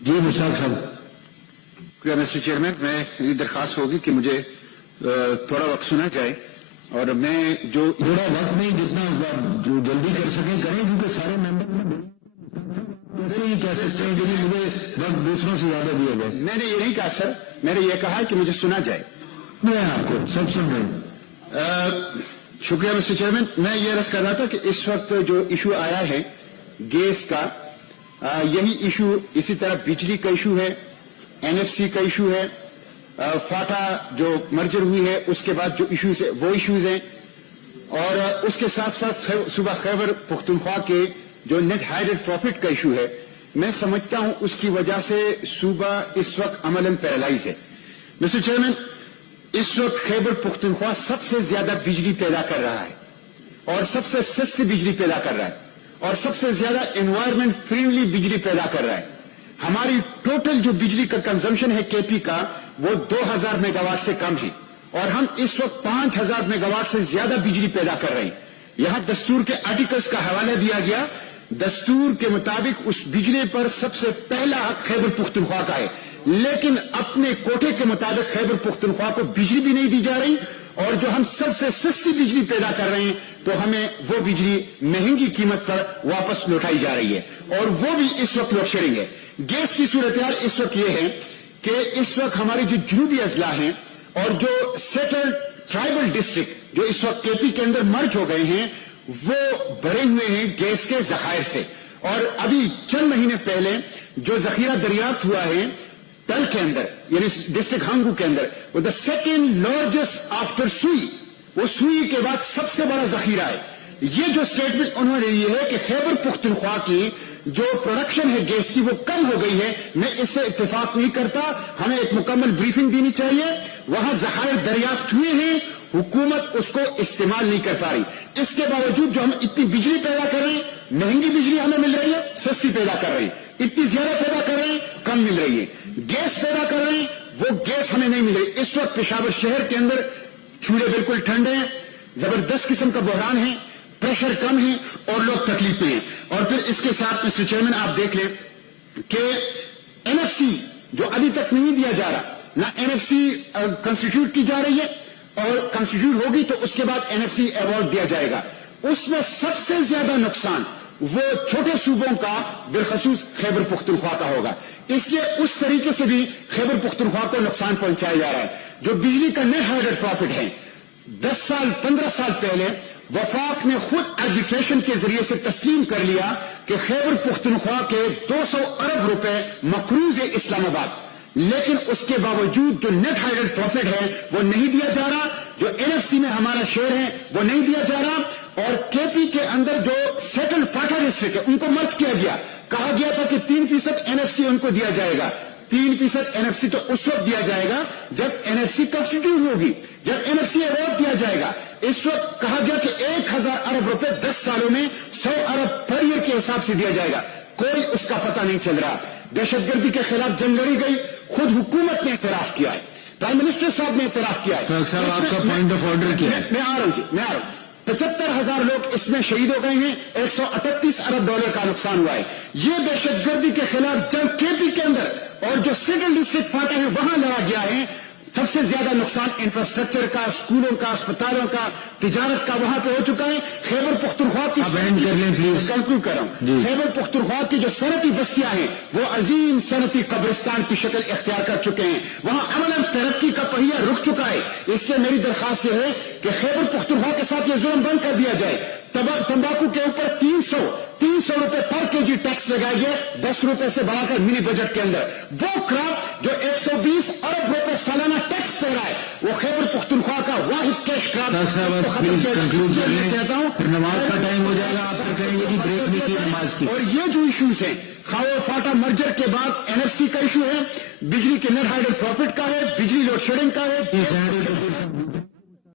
جی مشتاق صاحب. Mister chairman, میں یہ درخواست ہوگی کہ مجھے تھوڑا وقت سنا جائے اور میں جو تھوڑا وقت نہیں، جتنا جو جلدی کر سکیں کریں، کیونکہ سارے ممبر نہیں کہہ سکتے ہیں کہ مجھے وقت دوسروں سے زیادہ دیا جائے. میں نے یہ نہیں کہا سر، میں نے یہ کہا کہ مجھے سنا جائے. میں آپ کو سب سن رہے ہیں. شکریہ مسٹر چیئرمین. میں یہ عرض کر رہا تھا کہ اس وقت جو ایشو آیا ہے گیس کا، یہی ایشو، اسی طرح بجلی کا ایشو ہے، NFC کا ایشو ہے، فاٹا جو مرجر ہوئی ہے اس کے بعد جو ایشوز ہے وہ ایشوز ہیں، اور اس کے ساتھ ساتھ صوبہ خیبر پختونخوا کے جو نیٹ ہائیڈڈ پروفٹ کا ایشو ہے. میں سمجھتا ہوں اس کی وجہ سے صوبہ اس وقت عملاً پیرالائز ہے. مسٹر چیئرمین، اس وقت خیبر پختونخوا سب سے زیادہ بجلی پیدا کر رہا ہے اور سب سے سستی بجلی پیدا کر رہا ہے اور سب سے زیادہ انوائرمنٹ فرینڈلی بجلی پیدا کر رہا ہے. ہماری ٹوٹل جو بجلی کا کنزمپشن ہے کے پی کا وہ 2000 میگا واٹ سے کم ہے اور ہم اس وقت 5000 میگا واٹ سے زیادہ بجلی پیدا کر رہے ہیں. یہاں دستور کے آرٹیکلز کا حوالہ دیا گیا. دستور کے مطابق اس بجلی پر سب سے پہلا حق خیبر پختونخوا کا ہے، لیکن اپنے کوٹے کے مطابق خیبر پختونخوا کو بجلی بھی نہیں دی جا رہی، اور جو ہم سب سے سستی بجلی پیدا کر رہے ہیں تو ہمیں وہ بجلی مہنگی قیمت پر واپس لوٹائی جا رہی ہے، اور وہ بھی اس وقت لوڈ شیڈنگ ہے. گیس کی صورتحال اس وقت یہ ہے کہ اس وقت ہماری جو جنوبی اضلاع ہیں اور جو سیٹل ٹرائبل ڈسٹرکٹ جو اس وقت کے پی کے اندر مرج ہو گئے ہیں وہ بھرے ہوئے ہیں گیس کے ذخائر سے. اور ابھی چند مہینے پہلے جو ذخیرہ دریافت ہوا ہے تل کے اندر، یعنی ڈسٹرکٹ ہنگو کے اندر، وہ دا سیکنڈ لارجسٹ آفٹر سوئی، وہ سوئی کے بعد سب سے بڑا ذخیرہ ہے. یہ جو سٹیٹمنٹ انہوں نے دی ہے کہ خیبر پختونخوا کی جو پروڈکشن ہے گیس کی وہ کم ہو گئی ہے، میں اس سے اتفاق نہیں کرتا. ہمیں ایک مکمل بریفنگ دینی چاہیے. وہاں ذخائر دریافت ہوئے ہیں، حکومت اس کو استعمال نہیں کر پا رہی. اس کے باوجود جو ہم اتنی بجلی پیدا کر رہے ہیں، مہنگی بجلی ہمیں مل رہی ہے، سستی پیدا کر رہے ہیں. اتنی زیادہ پیدا کر رہے ہیں، کم مل رہی ہے. گیس پیدا کر رہے ہیں، وہ گیس ہمیں نہیں مل رہی. اس وقت پشاور شہر کے اندر چولہے بالکل ٹھنڈے ہیں، زبردست قسم کا بحران ہے، پریشر کم ہے اور لوگ تکلیف میں ہیں. اور پھر اس کے ساتھ مسٹر چیئرمین آپ دیکھ لیں کہ NFC جو ابھی تک نہیں دیا جا رہا، نہ NFC کنسٹیٹیوٹ کی جا رہی ہے، اور کنسٹیٹیوٹ ہوگی تو اس کے بعد NFC ایوارڈ دیا جائے گا. اس میں سب سے زیادہ نقصان وہ چھوٹے صوبوں کا بالخصوص خیبر پختونخوا کا ہوگا. اس لیے اس طریقے سے بھی خیبر پختونخوا کو نقصان پہنچایا جا رہا ہے. جو بجلی کا نیٹ ہائیڈڈ پروفٹ ہے، 10 سال 15 سال پہلے وفاق نے خود آربیٹریشن کے ذریعے سے تسلیم کر لیا کہ خیبر پختونخوا کے 200 ارب روپے مقروض ہے اسلام آباد، لیکن اس کے باوجود جو نیٹ ہائیڈڈ پروفٹ ہے وہ نہیں دیا جا رہا. جو NFC میں ہمارا شیئر ہے وہ نہیں دیا جا رہا. اور کے پی کے اندر جو سیٹل فاٹا ڈسٹرکٹ ہے ان کو مرج کیا گیا. کہا گیا تھا کہ 3% NFC ان کو دیا جائے گا. 3% NFC تو اس وقت دیا جائے گا جب NFC کنسٹیٹیوٹ ہوگی، جب NFC ایوارڈ دیا جائے گا. اس وقت کہا گیا کہ 1000 ارب روپے 10 سالوں میں 100 ارب پر ایئر کے حساب سے دیا جائے گا. کوئی اس کا پتہ نہیں چل رہا. دہشت گردی کے خلاف جنگ لڑی گئی، خود حکومت نے اعتراف کیا ہے، پرائم منسٹر صاحب نے اعتراف کیا ہے. آپ کا پوائنٹ آف آرڈر کیا ہے؟ میں آ رہا ہوں جی، میں آ رہا ہوں. 75,000 لوگ اس میں شہید ہو گئے ہیں، 138 ارب ڈالر کا نقصان ہوا ہے. یہ دہشت گردی کے خلاف جنگ کے پی کے اندر اور جو سیٹل ڈسٹرکٹ فاٹے ہیں وہاں لڑا گیا ہے. سب سے زیادہ نقصان انفراسٹرکچر کا، اسکولوں کا، اسپتالوں کا، تجارت کا وہاں پہ ہو چکا ہے. خیبر پختونخوا کی کنکلوڈ کر رہا ہوں. خیبر پختونخوا کی جو صنعتی بستیاں ہیں وہ عظیم صنعتی قبرستان کی شکل اختیار کر چکے ہیں. وہاں عملاً ترقی کا پہیہ رک چکا ہے. اس لیے میری درخواست یہ ہے کہ خیبر پختونخوا کے ساتھ یہ ظلم بند کر دیا جائے. تمباکو کے اوپر 300 روپے پر کے جی ٹیکس لگایا گیا، 10 روپے سے بڑھا کر منی بجٹ کے اندر. وہ کراپ جو 120 ارب روپے سالانہ ٹیکس دے رہا ہے وہ خیبر پختونخوا کا واحد کیش کراپ. کہتا ہوں نماز کا ٹائم ہو جائے گا، آپ سے کہیں گے بریک نہیں کی نماز کی. اور یہ جو ایشوز ہیں، خاور فاٹا مرجر کے بعد NFC کا ایشو ہے، بجلی کے نیٹ ہائیڈڈ پروفٹ کا ہے، بجلی لوڈ شیڈنگ کا ہے.